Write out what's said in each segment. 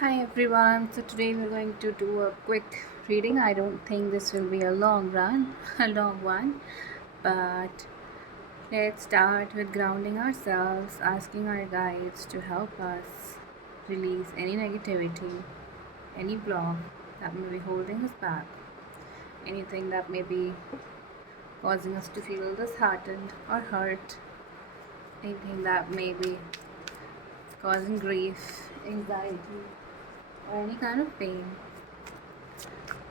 Hi everyone. So today we're going to do a quick reading. I don't think this will be a long run, a long one, but let's start with grounding ourselves, asking our guides to help us release any negativity, any block that may be holding us back, anything that may be causing us to feel disheartened or hurt, anything that may be causing grief, anxiety, or any kind of pain.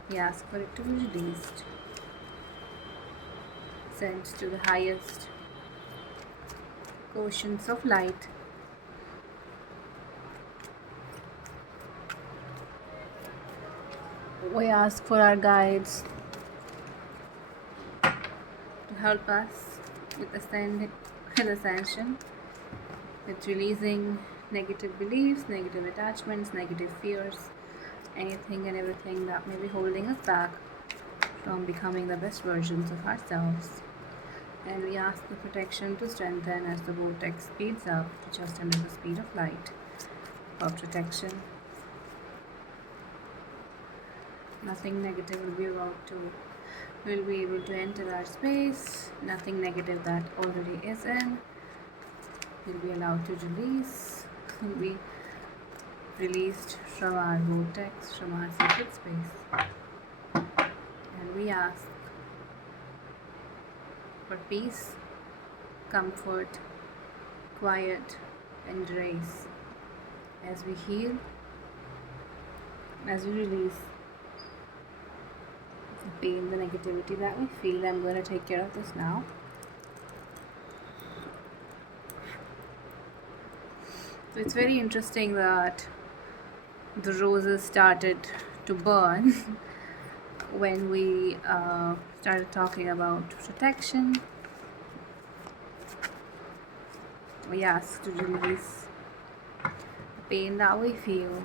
We ask for it to be released, sent to the highest oceans of light. We ask for our guides to help us with ascension, with releasing negative beliefs, negative attachments, negative fears, anything and everything that may be holding us back from becoming the best versions of ourselves. And we ask the protection to strengthen as the vortex speeds up to just under the speed of light. For protection, nothing negative will be able to enter our space. Nothing negative that already is in will be allowed to release, will be released from our vortex, from our sacred space. And we ask for peace, comfort, quiet, and grace as we heal, as we release the pain, the negativity that we feel. I'm going to take care of this now. So it's very interesting that the roses started to burn when we started talking about protection. We ask to release the pain that we feel.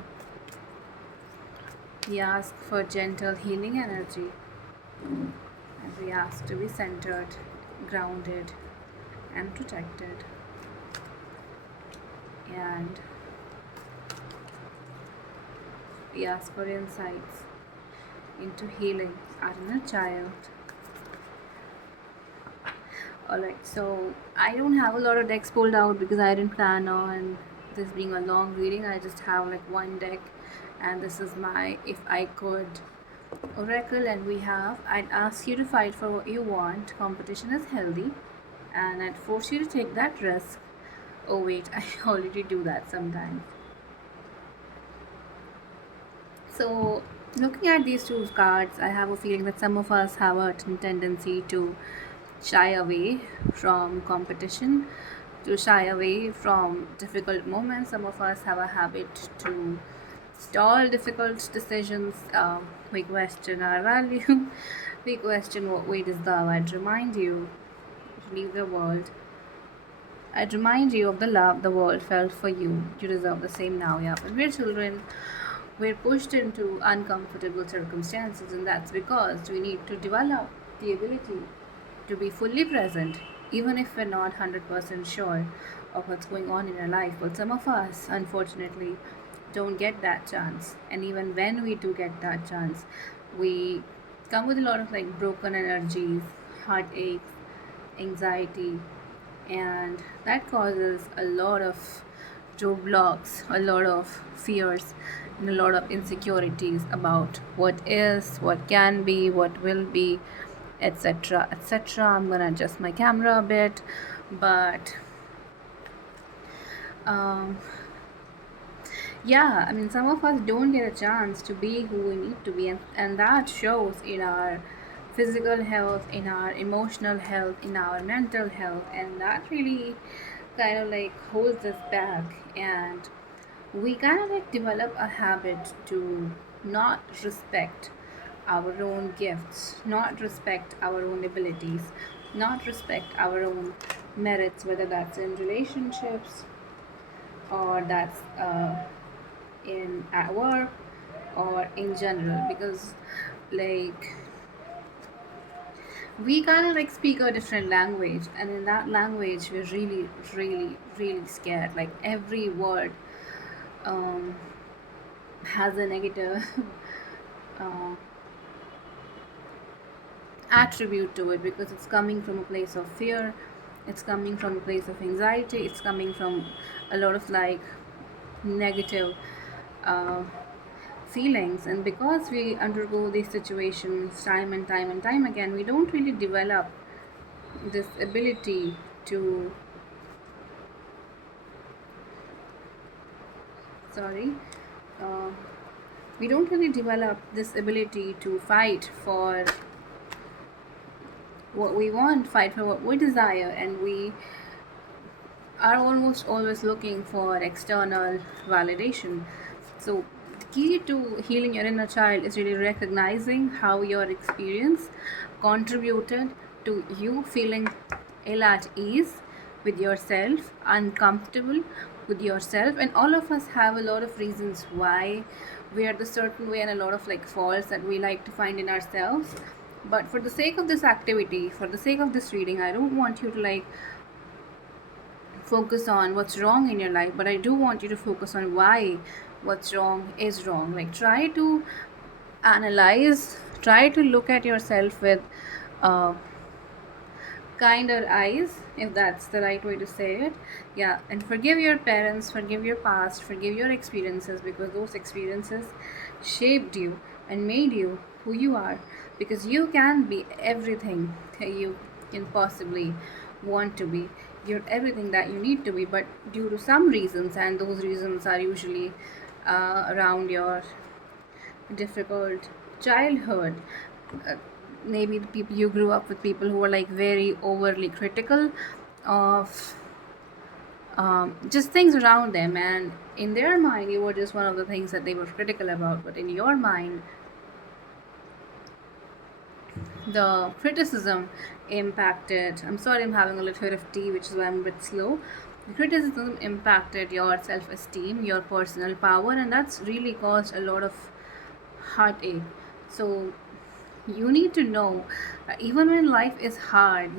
We ask for gentle healing energy. And we ask to be centered, grounded, and protected. And we ask for insights into healing our inner child. Alright, so I don't have a lot of decks pulled out because I didn't plan on this being a long reading. I just have like one deck, and this is my If I Could Oracle, and I'd ask you to fight for what you want. Competition is healthy, and I'd force you to take that risk. Oh wait, I already do that sometimes. So looking at these two cards, I have a feeling that some of us have a tendency to shy away from competition, to shy away from difficult moments. Some of us have a habit to stall difficult decisions. We question our value. We question what we deserve. I'd remind you to leave the world. I'd remind you of the love the world felt for you. You deserve the same now. Yeah, when we're children, we're pushed into uncomfortable circumstances, and that's because we need to develop the ability to be fully present, even if we're not 100% sure of what's going on in our life. But some of us, unfortunately, don't get that chance. And even when we do get that chance, we come with a lot of like broken energies, heartaches, anxiety, and that causes a lot of roadblocks, a lot of fears, and a lot of insecurities about what is, what can be, what will be, etc. etc. I'm gonna adjust my camera a bit, but um, yeah, I mean, some of us don't get a chance to be who we need to be, and that shows in our physical health, in our emotional health, in our mental health, and that really kind of like holds us back. And we kind of like develop a habit to not respect our own gifts, not respect our own abilities, not respect our own merits, whether that's in relationships or that's in at work or in general, because like we kind of like speak a different language, and in that language we're really scared. Like every word um, has a negative uh, attribute to it, because it's coming from a place of fear, it's coming from a place of anxiety, it's coming from a lot of like negative uh, feelings. And because we undergo these situations time and time and time again, we don't really develop this ability to, sorry, uh, we don't really develop this ability to fight for what we want, fight for what we desire, and we are almost always looking for external validation. So, the key to healing your inner child is really recognizing how your experience contributed to you feeling ill at ease with yourself, uncomfortable with yourself. And all of us have a lot of reasons why we are the certain way, and a lot of like faults that we like to find in ourselves. But for the sake of this activity, for the sake of this reading, I don't want you to like focus on what's wrong in your life, but I do want you to focus on why what's wrong is wrong. Like, try to analyze, try to look at yourself with uh, kinder eyes, if that's the right way to say it. Yeah, and forgive your parents, forgive your past, forgive your experiences, because those experiences shaped you and made you who you are. Because you can be everything that you can possibly want to be. You're everything that you need to be, but due to some reasons, and those reasons are usually around your difficult childhood. Uh, Maybe the people you grew up with, people who were like very overly critical of just things around them, and in their mind, you were just one of the things that they were critical about. But in your mind, the criticism impacted. I'm sorry, I'm having a little bit of tea, which is why I'm a bit slow. The criticism impacted your self esteem, your personal power, and that's really caused a lot of heartache. So, you need to know, even when life is hard,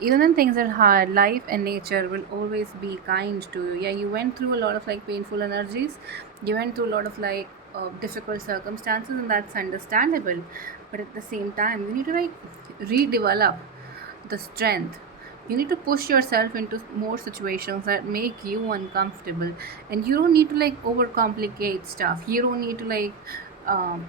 even when things are hard, life and nature will always be kind to you. Yeah, you went through a lot of like painful energies, you went through a lot of like difficult circumstances, and that's understandable. But at the same time, you need to like redevelop the strength. You need to push yourself into more situations that make you uncomfortable, and you don't need to like overcomplicate stuff. You don't need to like um,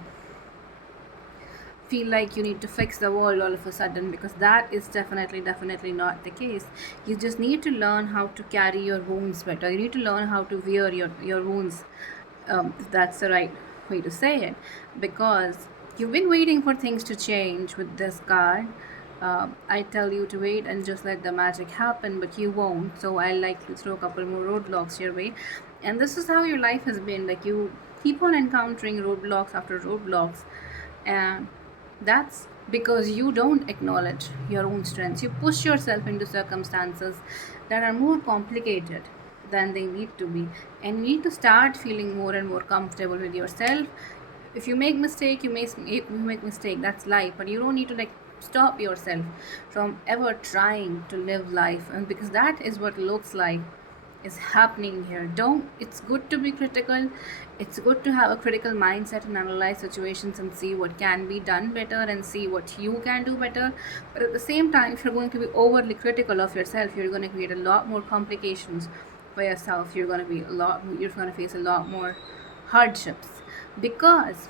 feel like you need to fix the world all of a sudden, because that is definitely not the case. You just need to learn how to carry your wounds better. You need to learn how to wear your wounds, if that's the right way to say it, because you've been waiting for things to change with this card. I tell you to wait and just let the magic happen, but you won't. So I like to throw a couple more roadblocks your way. And this is how your life has been. Like, you keep on encountering roadblocks after roadblocks. And that's because you don't acknowledge your own strengths. You push yourself into circumstances that are more complicated than they need to be. And you need to start feeling more and more comfortable with yourself. If you make mistake, you make mistake. That's life. But you don't need to like stop yourself from ever trying to live life, and because that is what looks like is happening here. Don't, it's good to be critical, it's good to have a critical mindset and analyze situations and see what can be done better and see what you can do better. But at the same time, if you're going to be overly critical of yourself, you're going to create a lot more complications for yourself. You're going to face a lot more hardships, because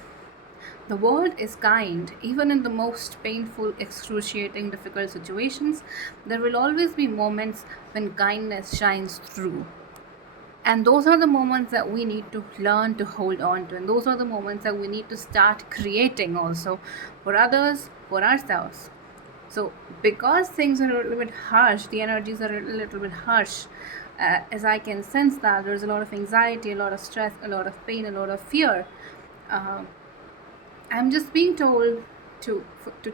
the world is kind. Even in the most painful, excruciating, difficult situations, there will always be moments when kindness shines through. And those are the moments that we need to learn to hold on to. And those are the moments that we need to start creating also, for others, for ourselves. So, because things are a little bit harsh, the energies are a little bit harsh, as I can sense that there's a lot of anxiety, a lot of stress, a lot of pain, a lot of fear. Uh, I'm just being told to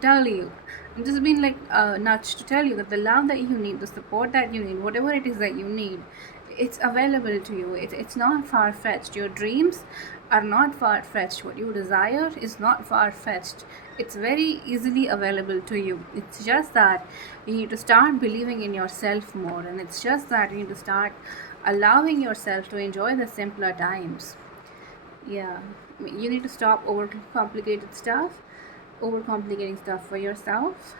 tell you. I'm just being like nudged to tell you that the love that you need, the support that you need, whatever it is that you need, it's available to you. It's not far fetched. Your dreams are not far fetched. What you desire is not far fetched. It's very easily available to you. It's just that you need to start believing in yourself more, and it's just that you need to start allowing yourself to enjoy the simpler times. Yeah, you need to stop overcomplicating stuff for yourself.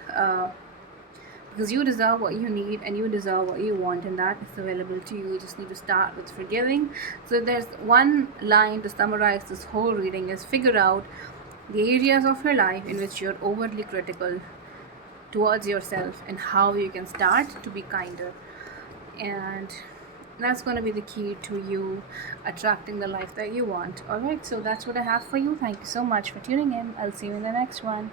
Because you deserve what you need and you deserve what you want, and that is available to you. You just need to start with forgiving. So there's one line to summarize this whole reading: is figure out the areas of your life in which you're overly critical towards yourself and how you can start to be kinder. And that's going to be the key to you attracting the life that you want. All right, so that's what I have for you. Thank you so much for tuning in. I'll see you in the next one.